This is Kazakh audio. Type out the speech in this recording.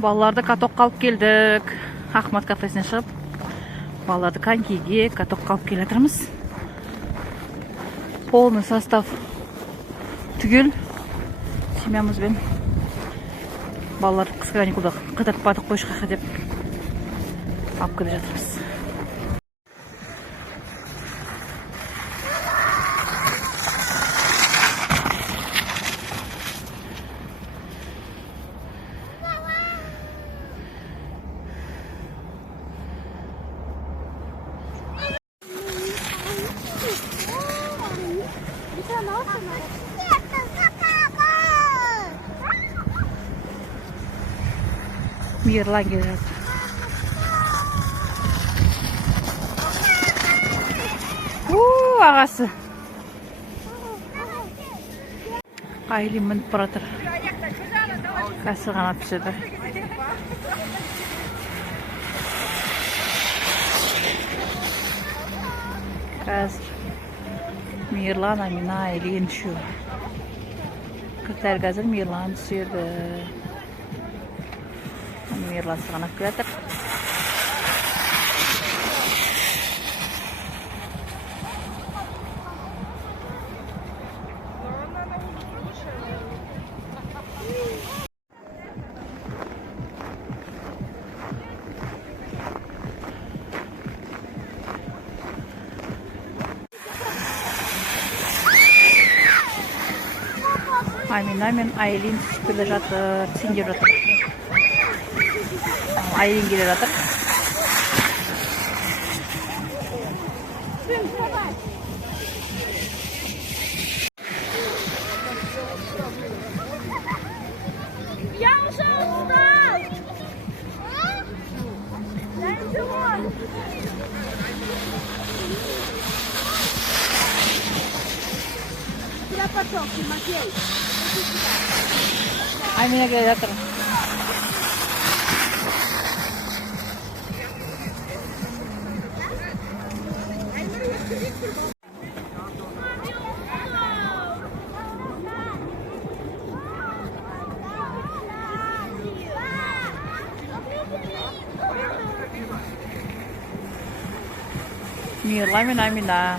Балаларды катокқа алып келдік. Ахмат кафесінен шығып, балаларды конькиге, катокқа алып келе жатырмыз. Полный состав түгел. Семьямызбен балаларды қысқы каникулда қыдыртпадық қойшыға деп алып келе жатырмыз. Мейірлан келе жатыр. Ағасы. Айлин мініп бара жатыр. Қасы ғана түседі. Қазір Мейірлан, Амина, Айлин үшеу. Қазір Мейірлан түседі. Мейірлан сығанап келе жатыр. Амина мен Айлин түсіп келе жатыр, сендеп жатыр. Айлин келе жатыр. Амина келе жатыр. Мейірлан мен Амина.